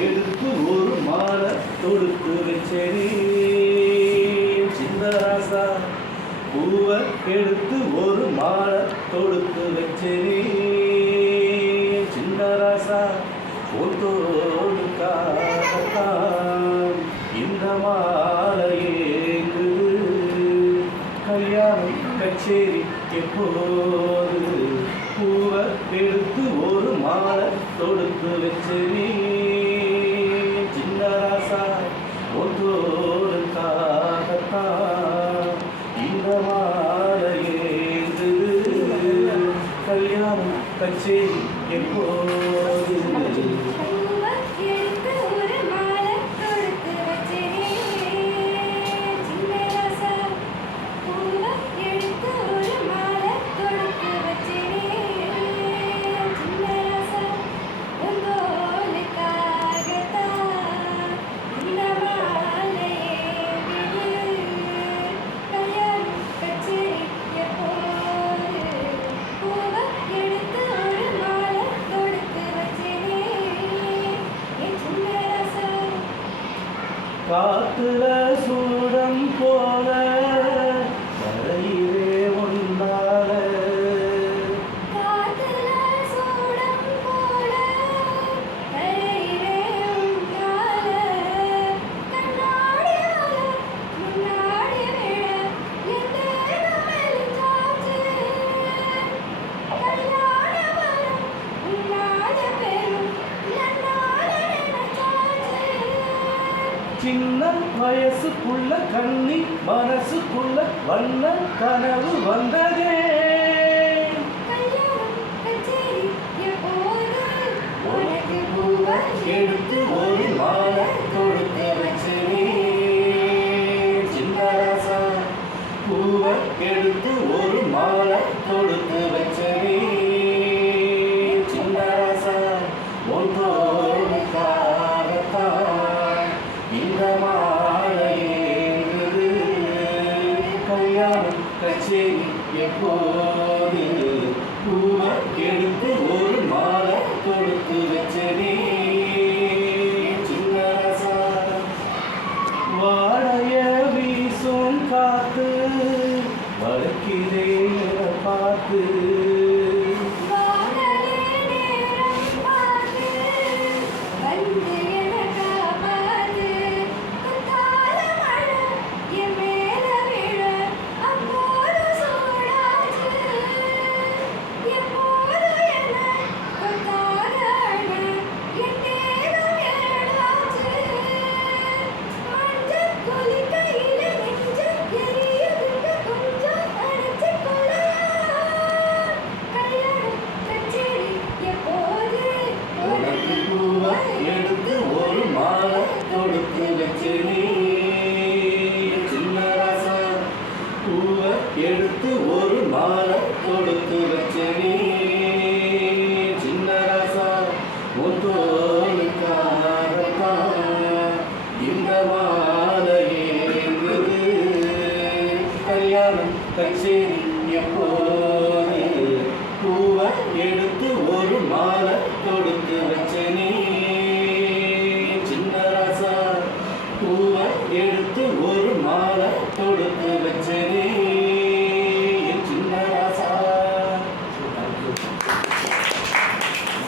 எடுத்து ஒரு மாலை தொடுத்து வச்சேனே. சின்ன பூவை எடுத்து ஒரு மாலை தொடுத்து வச்சேனே. சின்ன ஒத்தோடுக்காகத்தான் இந்த மாலையேங்குது கல்யாணம் கச்சேரி எப்போது? பூவை எடுத்து ஒரு மாலை தொடுத்து வச்சு கல்யாணம் கச்சேரி காத்துல சூடம் போல சின்ன வயசுக்குள்ள கண்ணி மனசுக்குள்ள வண்ண கனவு வந்ததே. பூவை எடுத்து ஒரு மாலை கொடுத்து வச்சேனே. சின்னராசா பூவை எடுத்து ஒரு மாலை கொடுத்து வச்சேனே சின்னராசா ஒன்றோ ஐயாவின் கச்சேரி எப்போது? பூவை எடுத்து ஒரு மாலை கொடுத்து வச்சனே வாடைய வீசும் காத்து வளர்க்கிறேன் பார்த்து எடுத்து ஒரு மாலை கொடுத்து வச்சனே. சின்னராசா ஒன்றோனுக்காகத்தா இந்த மாலையேங்குது கல்யாணம் கச்சேரி எப்போது? பூவை எடுத்து ஒரு மாலை கொடுத்து